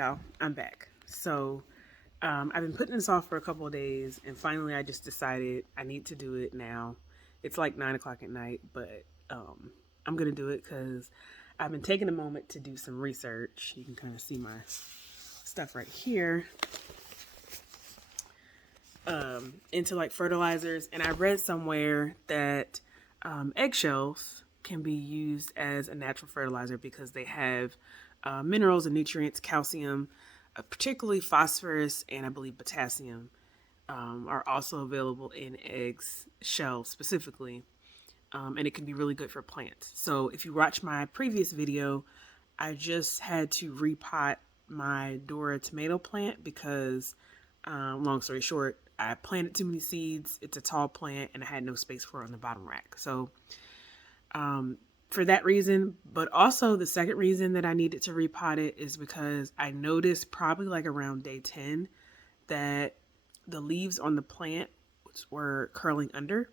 y'all, I'm back. So I've been putting this off for a couple of days, and finally I just decided I need to do it now. It's like 9 o'clock at night, but I'm gonna do it because I've been taking a moment to do some research. You can kind of see my stuff right here, into like fertilizers, and I read somewhere that eggshells can be used as a natural fertilizer because they have minerals and nutrients, calcium, particularly phosphorus, and I believe potassium are also available in eggs shells specifically, and it can be really good for plants. So if you watch my previous video, I just had to repot my Dora tomato plant because, long story short, I planted too many seeds. It's a tall plant and I had no space for it on the bottom rack. So for that reason, but also the second reason that I needed to repot it is because I noticed probably like around day 10 that the leaves on the plant were curling under.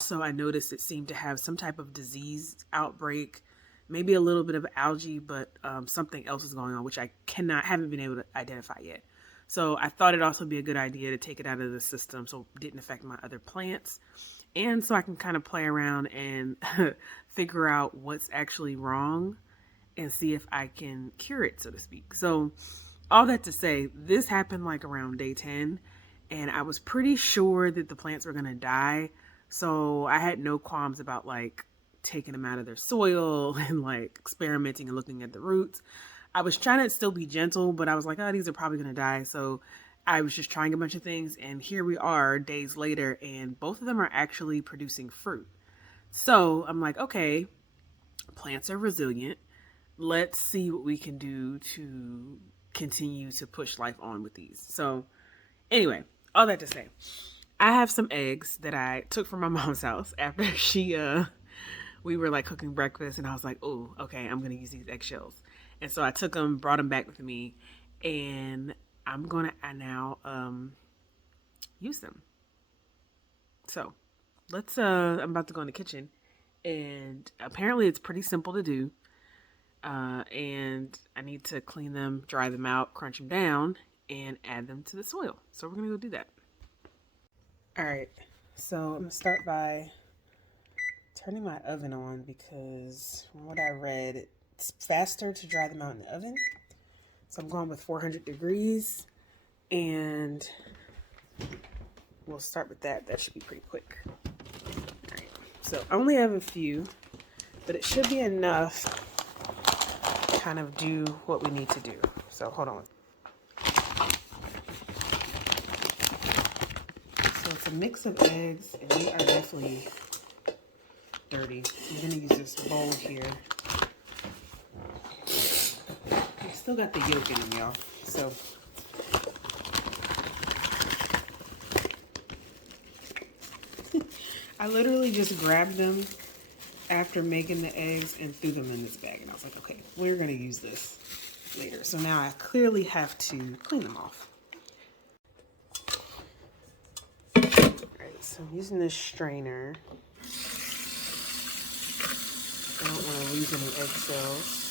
So I noticed it seemed to have some type of disease outbreak, maybe a little bit of algae, but something else is going on, which I haven't been able to identify yet. So I thought it'd also be a good idea to take it out of the system so it didn't affect my other plants. And so I can kind of play around and figure out what's actually wrong and see if I can cure it, so to speak. So all that to say, this happened like around day 10, and I was pretty sure that the plants were going to die. So I had no qualms about like taking them out of their soil and like experimenting and looking at the roots. I was trying to still be gentle, but I was like, oh, these are probably going to die. So I was just trying a bunch of things, and here we are days later, and both of them are actually producing fruit. So I'm like, okay, plants are resilient. Let's see what we can do to continue to push life on with these. So anyway, all that to say, I have some eggs that I took from my mom's house after we were like cooking breakfast, and I was like, oh, okay, I'm going to use these eggshells. And so I took them, brought them back with me, and I'm going to now use them. So I'm about to go in the kitchen, and apparently it's pretty simple to do. And I need to clean them, dry them out, crunch them down, and add them to the soil. So we're going to go do that. All right, so I'm going to start by turning my oven on because from what I read, it's faster to dry them out in the oven. So I'm going with 400 degrees, and we'll start with that. That should be pretty quick. All right, so I only have a few, but it should be enough to kind of do what we need to do. So hold on. So it's a mix of eggs, and they are definitely dirty. I'm going to use this bowl here. I still got the yolk in them, y'all. So I literally just grabbed them after making the eggs and threw them in this bag. And I was like, okay, we're going to use this later. So now I clearly have to clean them off. All right, so I'm using this strainer. I don't want to lose any eggshells.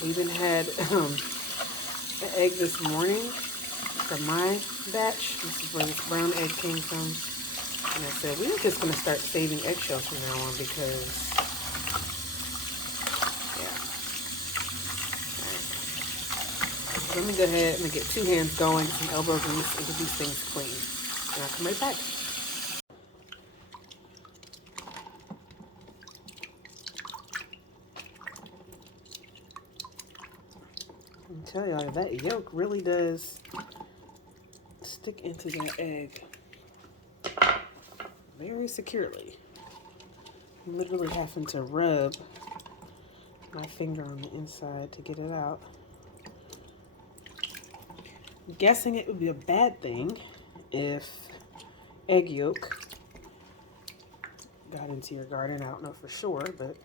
We even had an egg this morning from my batch. This is where this brown egg came from. And I said, we're just going to start saving eggshells from now on because, yeah. All right. Let me go ahead and get two hands going, some elbow grease, and get these things clean. And I'll come right back. I tell y'all, that yolk really does stick into that egg very securely. I'm literally having to rub my finger on the inside to get it out. I'm guessing it would be a bad thing if egg yolk got into your garden. I don't know for sure, but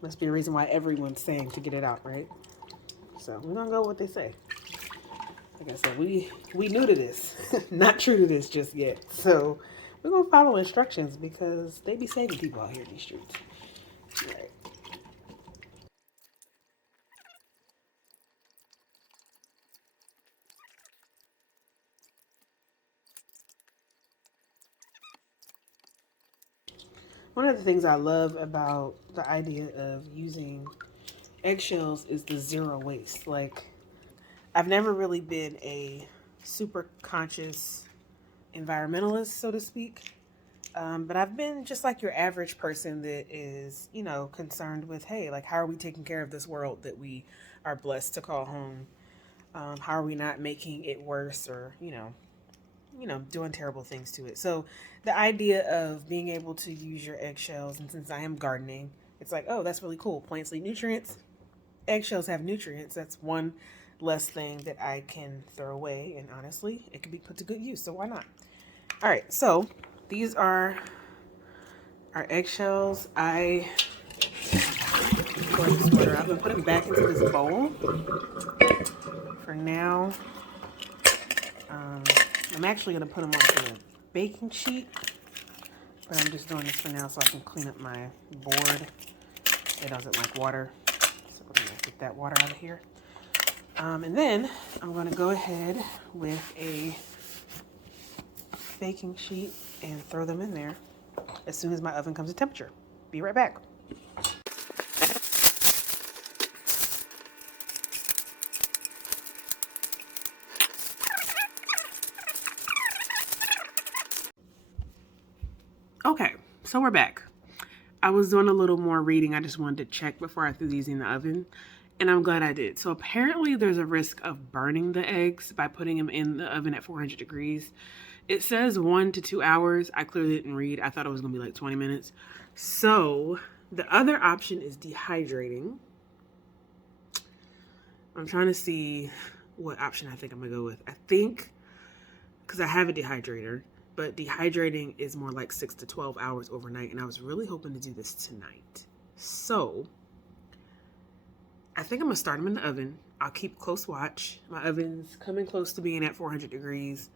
must be a reason why everyone's saying to get it out, right? So we're gonna go with what they say. Like I said, we new to this, not true to this just yet. So we're gonna follow instructions because they be saving people out here in these streets. All right. One of the things I love about the idea of using eggshells is the zero waste. Like, I've never really been a super conscious environmentalist, so to speak. But I've been just like your average person that is, you know, concerned with, hey, like, how are we taking care of this world that we are blessed to call home? How are we not making it worse or, doing terrible things to it? So the idea of being able to use your eggshells, and since I am gardening, it's like, oh, that's really cool. Plants need nutrients. Eggshells have nutrients. That's one less thing that I can throw away. And honestly, it can be put to good use. So why not? All right. So these are our eggshells. I pour this water up and put them back into this bowl for now. I'm actually going to put them onto a baking sheet, but I'm just doing this for now so I can clean up my board. It doesn't like water, so we're going to get that water out of here. And then I'm going to go ahead with a baking sheet and throw them in there as soon as my oven comes to temperature. Be right back. Okay, so we're back. I was doing a little more reading. I just wanted to check before I threw these in the oven, and I'm glad I did. So apparently there's a risk of burning the eggs by putting them in the oven at 400 degrees. It says 1 to 2 hours. I clearly didn't read. I thought it was going to be like 20 minutes. So the other option is dehydrating. I'm trying to see what option I think I'm going to go with. I think, because I have a dehydrator, but dehydrating is more like 6 to 12 hours overnight, and I was really hoping to do this tonight. So I think I'm gonna start them in the oven. I'll keep close watch. My oven's coming close to being at 400 degrees.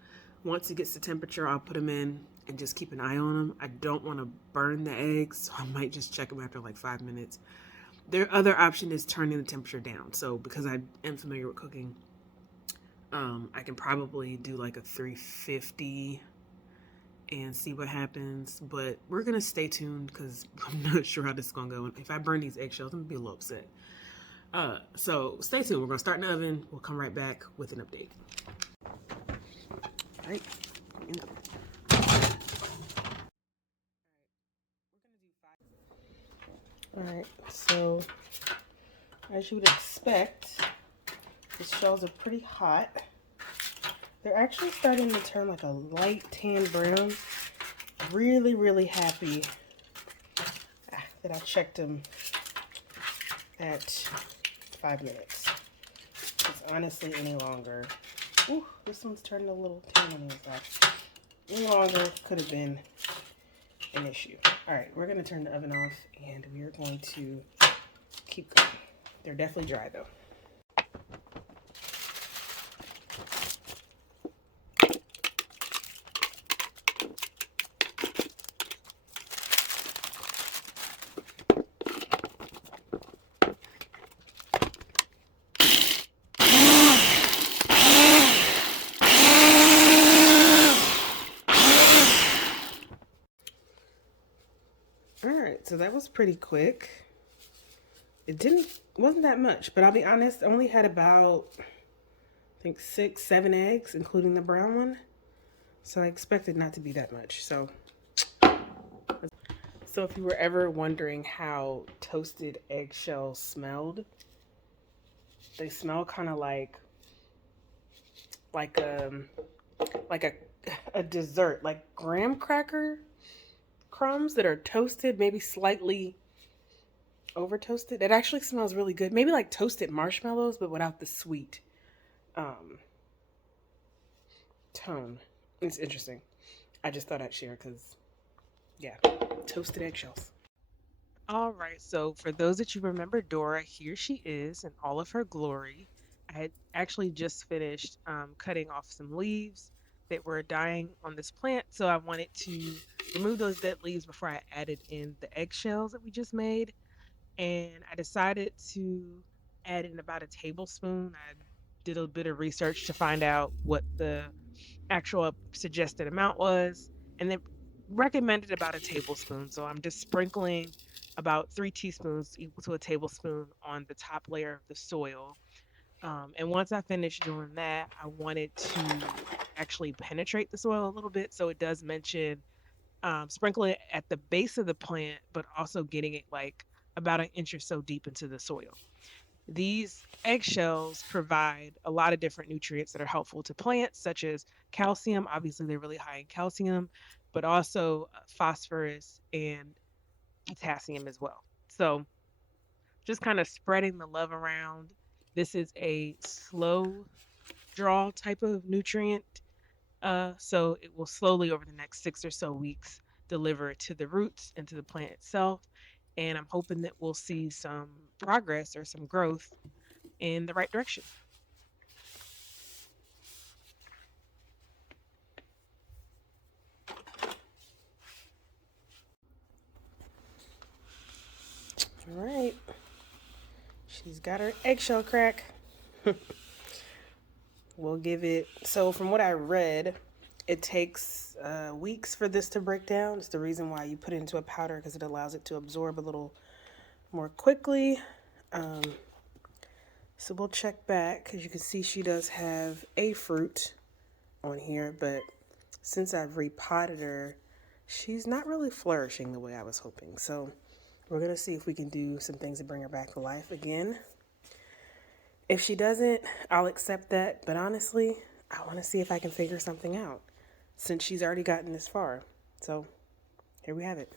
Once it gets to temperature, I'll put them in and just keep an eye on them. I don't want to burn the eggs, so I might just check them after like 5 minutes. Their other option is turning the temperature down. So because I am familiar with cooking, I can probably do like a 350 and see what happens, but we're gonna stay tuned because I'm not sure how this is gonna go. If I burn these eggshells, I'm gonna be a little upset. So stay tuned. We're gonna start in the oven. We'll come right back with an update. All right. All right. So as you would expect, the shells are pretty hot. They're actually starting to turn like a light tan brown. Really, really happy that I checked them at 5 minutes. Because honestly, any longer, ooh, this one's turning a little tan on the inside. Any longer could have been an issue. All right, we're gonna turn the oven off and we're going to keep going. They're definitely dry though. Alright, so that was pretty quick. It wasn't that much, but I'll be honest, I only had about, I think 6, 7 eggs, including the brown one. So I expected not to be that much. So if you were ever wondering how toasted eggshells smelled, they smell kind of like a dessert, like graham cracker crumbs that are toasted, maybe slightly over toasted. It actually smells really good. Maybe like toasted marshmallows, but without the sweet tone. It's interesting. I just thought I'd share because, yeah, toasted eggshells. All right, so for those that you remember Dora, here she is in all of her glory. I had actually just finished cutting off some leaves that were dying on this plant. So I wanted to remove those dead leaves before I added in the eggshells that we just made. And I decided to add in about a tablespoon. I did a bit of research to find out what the actual suggested amount was, and then recommended about a tablespoon. So I'm just sprinkling about 3 teaspoons equal to a tablespoon on the top layer of the soil. And once I finished doing that, I wanted to actually penetrate the soil a little bit. So it does mention sprinkling it at the base of the plant, but also getting it like about an inch or so deep into the soil. These eggshells provide a lot of different nutrients that are helpful to plants, such as calcium. Obviously, they're really high in calcium, but also phosphorus and potassium as well. So, just kind of spreading the love around. This is a slow draw type of nutrient. So, it will slowly, over the next 6 or so weeks, deliver to the roots and to the plant itself. And I'm hoping that we'll see some progress or some growth in the right direction. All right. She's got her eggshell crack. We'll give it. So, from what I read, it takes weeks for this to break down. It's the reason why you put it into a powder because it allows it to absorb a little more quickly. Um, so, we'll check back because you can see she does have a fruit on here, but since I've repotted her, she's not really flourishing the way I was hoping. So, we're going to see if we can do some things to bring her back to life again. If she doesn't, I'll accept that. But honestly, I want to see if I can figure something out since she's already gotten this far. So here we have it.